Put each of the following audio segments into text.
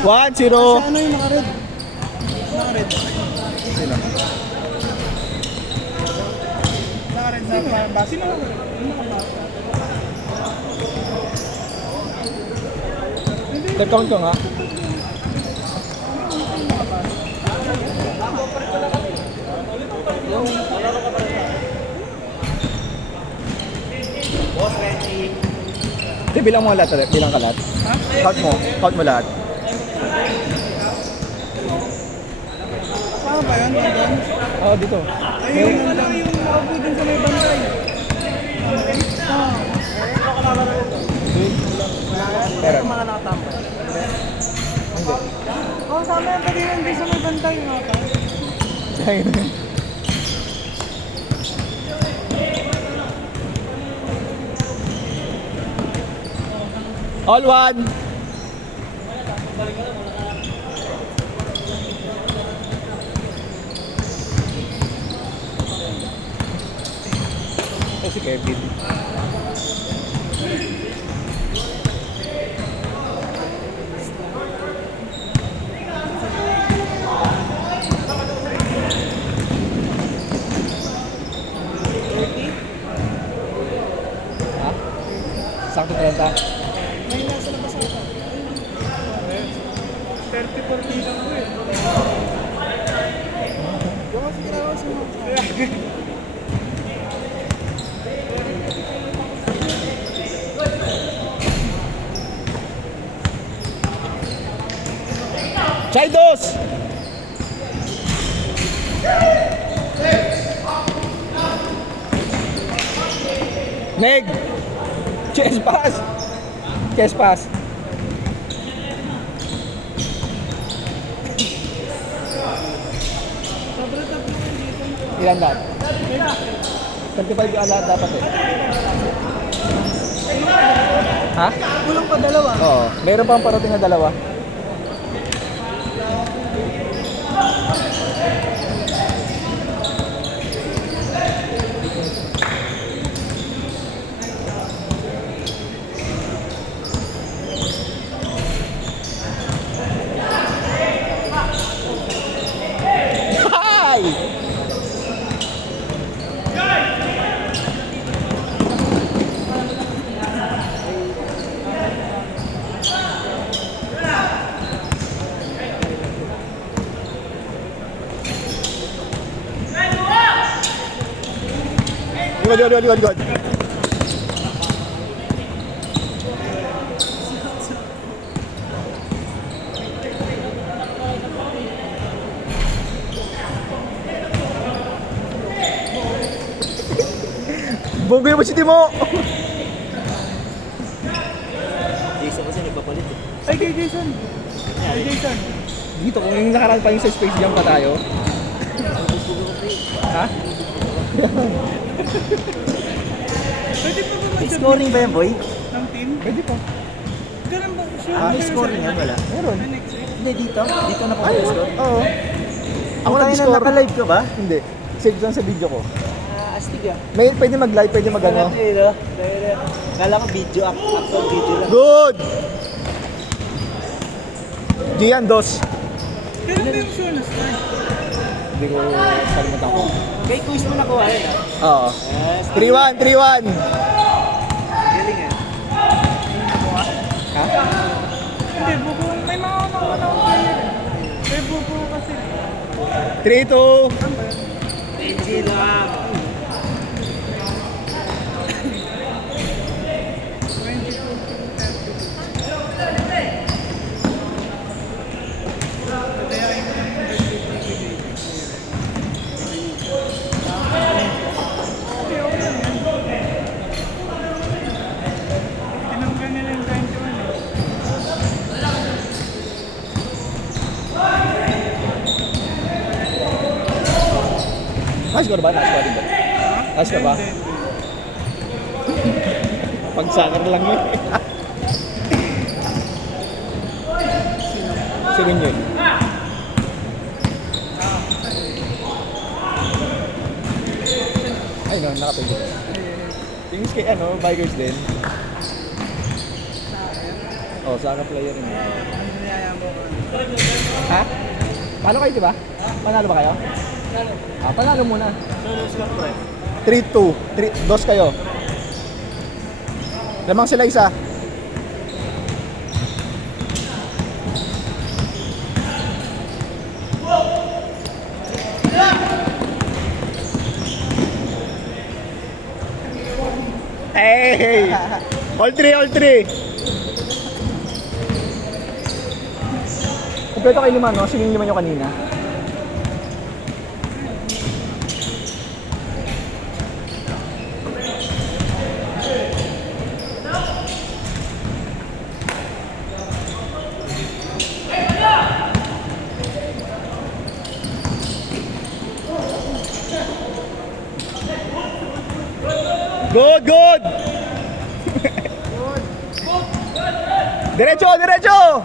1-0. Ano yung naka-red? Naka-red. Sino? Naka-red na base. Sino naka-red? Tag-count ko nga. Hindi, bilang mo lahat. Bilang ka lahat. Ha? Count mo. Count mo lahat. Saan ba yun? Nandun? Oo, dito. Ayun, nandun yung nakaupo dun sa may bantay. Meron. Mga nakatambay. Hindi. Oo, sama yan. Pwede nandun sa may bantay. All one. Ito si Kevin. Ha? Sakto 30. May nasa labas ako. 30-40 lang ko eh. Yung kasi ginawa sa mga. Chaydos! Meg! Chest pass! Chest pass! Sobrang tatlo yung dito. Ilan lahat? 35 yung lahat dapat eh. Ha? Kulang pa dalawa. Oo. Meron pang parating na dalawa. Hi! Likod. Bugay mo si Timo! Jason kasi nagpapalit eh. Ay, kay Jason. Kay Jason. Dito, kung yung nakaraan pa yung sa Space Jam pa tayo. Ha? Pwede pa ba May mag-submit scoring ba yan, boy? ng team? Pwede pa. Ganun ba? Sure. Ah, may scoring yan, wala. Meron. Next week. Hindi, dito. Dito na po Ay, yung score. oo. Ako Tayo na nag-score. naka-live ka ba? Hindi. Save lang sa video ko. Astig ah. May pwede mag-live, pwede mag-ano. Kala ko video, actual video lang. Good! Gian, dos. Kailan ba yung sure na start? Hindi ko kalimutan ko. Kay quiz mo nakuha yan ah. Oo. Yes. 3-1. Galing ah. Ha? Hindi, buko. May mga unang player. May buko kasi. 3-2. Easy lang. 21. Nice score ba? Nice score din ba? Nice score ba? Pag-soccer lang yun. Sino yun? Ay no, nakapagod. Tingis kay Bikers din. Oh, soccer player yun. niyaya mo. Ha? Paano kayo, di ba? Panalo ba kayo? Panalo muna. 3-2. 2 kayo. Lamang sila isa. Hey! All 3, all 3. Kompleto kayo 5, no? Singing 5 nyo kanina. Good, good! Diretso, diretso!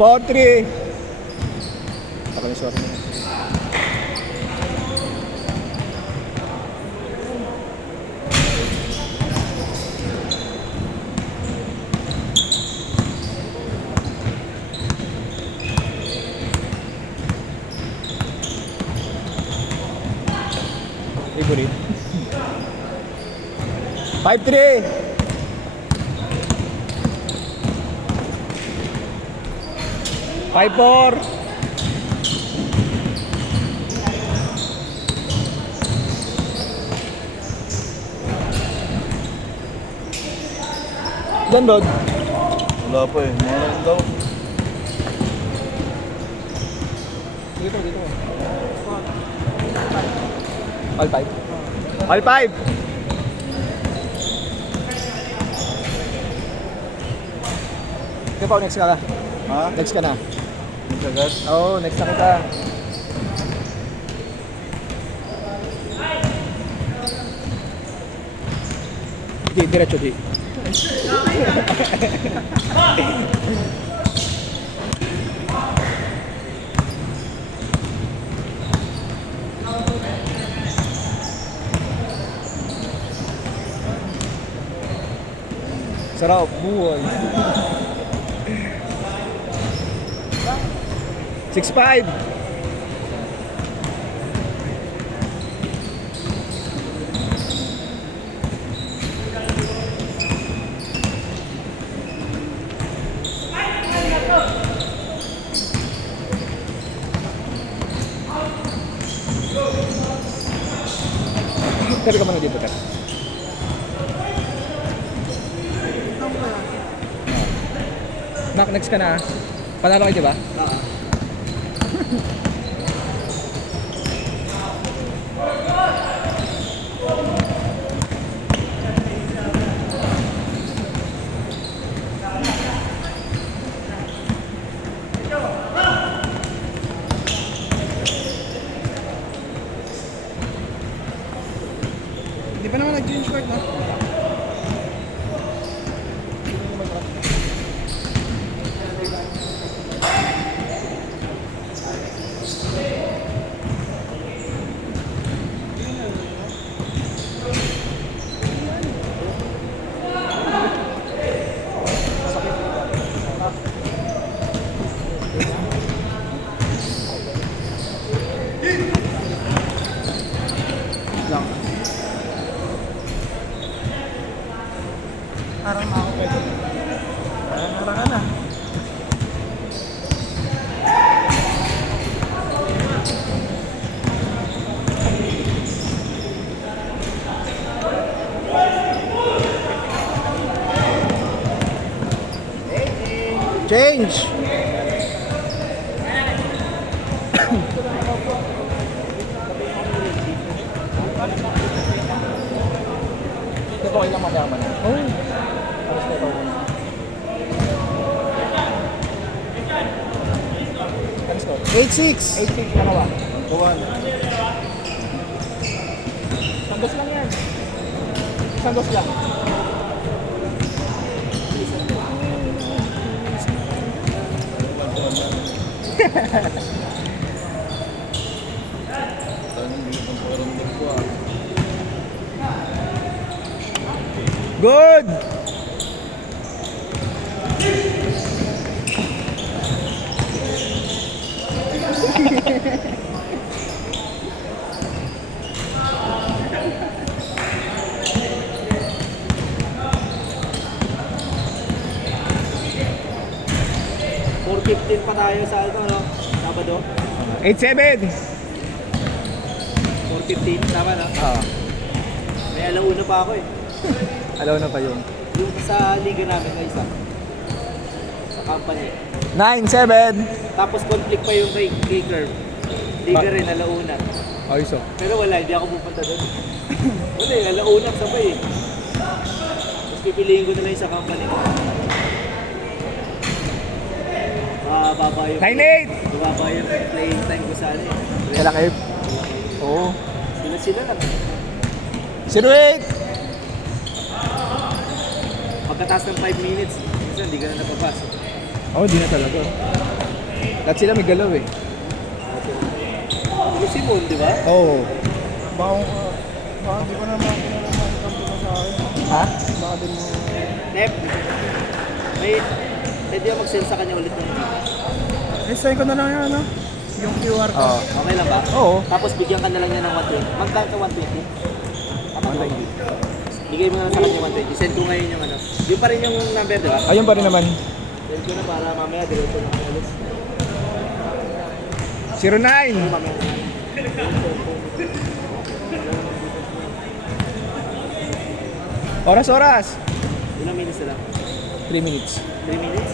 Potri! Saka yung suwat mo. Favorite. 5-3. Five, 4. Diyan, Rod. Wala pa eh. Meron daw. Dito, dito. All 5. All 5. Ikaw pa, next ka ka. Ha? Next ka na. Agad? Oo, next na kita. Di, diretso di. Sarap, buhay. 6-5. Pero ka muna dito, Ter. Next ka na. Panalo kayo, di ba? Oo. Hindi pa naman nag-change short, no? Parang ako pwede. Parang ka na. Change! Ito po kayo lang mamaya na. Oh! Tapos na ito. 8-6! 8-6, ano ba? 1-1. Sandos lang yan. Sandos lang. Tanong dito ang pakiramdam ko ah. Good! $4.15 pa tayo sa ano, Sabado. 8-7! 4.15, tama na. Oo. May alauna pa ako eh. Alaw na pa yun. Yung sa liga namin na isa. Sa company. 9-7! Tapos conflict pa yung kay Curve. Liga rin, alauna. Ayos oh. Pero wala, hindi ako pupunta doon. Wala eh, alauna sabay eh. Tapos pipiliin ko na lang yung sa company. Bababa yung 9-8! bababa yung playing time ko sa ano eh. Kailan kayo? Oo. Sila lang. 0-8! Pagkataas ng 5 minutes, minsan hindi ka na napapasok. Oo, di na talaga. Lahat sila may galaw eh. Yung Simon, di ba? Oo. Baka di ko naman kinalaman yung kampo ko sa akin. Ha? Baka din mo... Nep, may pwede ako mag-send sa kanya ulit ng Send ko na lang yan, ano? Yung QR Oo. code. Okay lang ba? Oo. Tapos bigyan ka na lang niya ng 120. Magkano ka 120? Tama ba? Bigay mo na lang sa kanya 120. Send ko ngayon yung ano. Yun pa rin yung number, di ba? Ayun pa rin naman. Send ko na para mamaya diretso na ako ulit. 09! Mamaya. Oras! Ilang minutes na lang? 3 minutes. 3 minutes?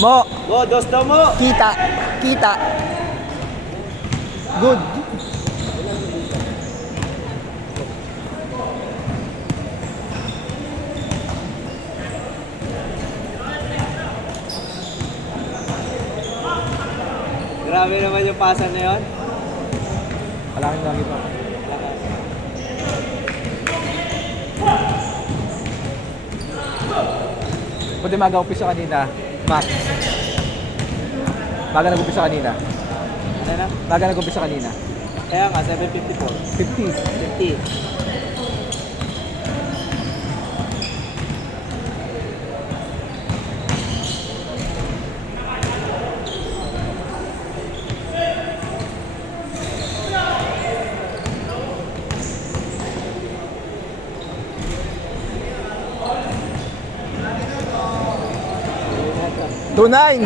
Mo! Go, dos daw mo! Kita! Good! Grabe naman yung pasa na yun. Kailangan lang ito. Pwede mag-umpisa kanina. Max. Maga nag-umpisa kanina. Ano na? Maga nag-umpisa kanina. Kaya nga, 7:54. 50. 50. Two nine.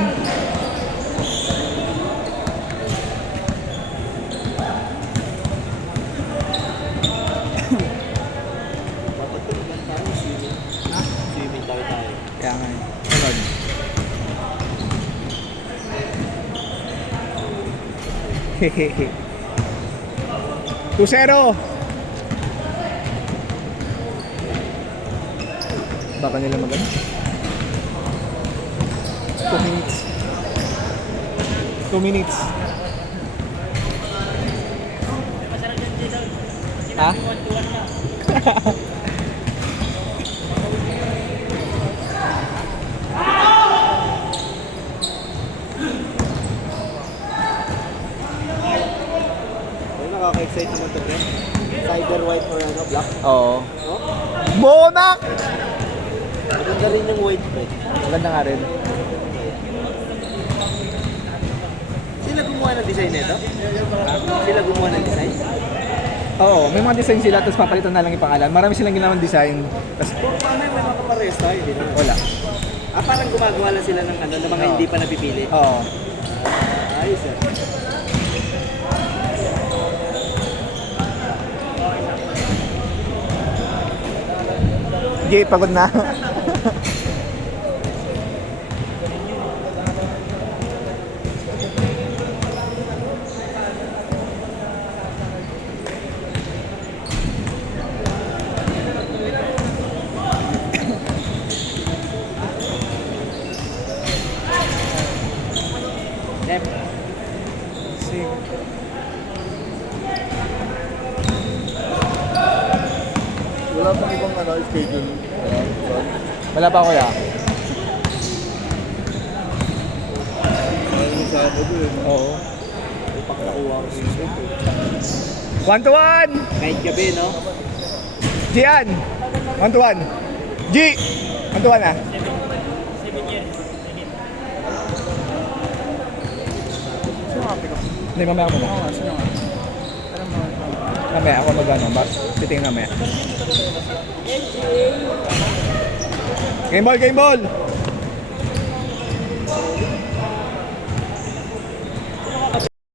Mapatulungan tayo, swimming. Swimming tayo. Kaya nga eh. Sunod. Hehehe. 2-0. Baka nila magano. 2 minutes. 2 minutes. Ha? Ay, nakaka-excite naman ito, pre. Cider white or ano, black. Oo. No? Bonak! Maganda rin yung white, pre. Maganda nga rin. Sila gumawa ng design nito? Sila gumawa ng design? Oo, may mga design sila tapos papalitan na lang yung pangalan. Marami silang ginawang design. Tapos Kung mamaya may mga kapares tayo, di ba? wala. Parang gumagawa lang sila ng ano, ng mga Oo. hindi pa napipili. Oo. Ayos eh. Jay, pagod na. Nep, Wala pang ibang ano, schedule. Wala pa kuya. Oo. Upak nakuha ko yung sweet eh. 1 to 1! Kahit gabi, no? Gian! 1 to 1. G! 1 to 1 ah. Sino nga pick up? Hindi, mamaya ako muna. Oo nga, sino nga? Alam mo, Mamaya ako mag-ano, titingin mamaya. Game ball, game ball!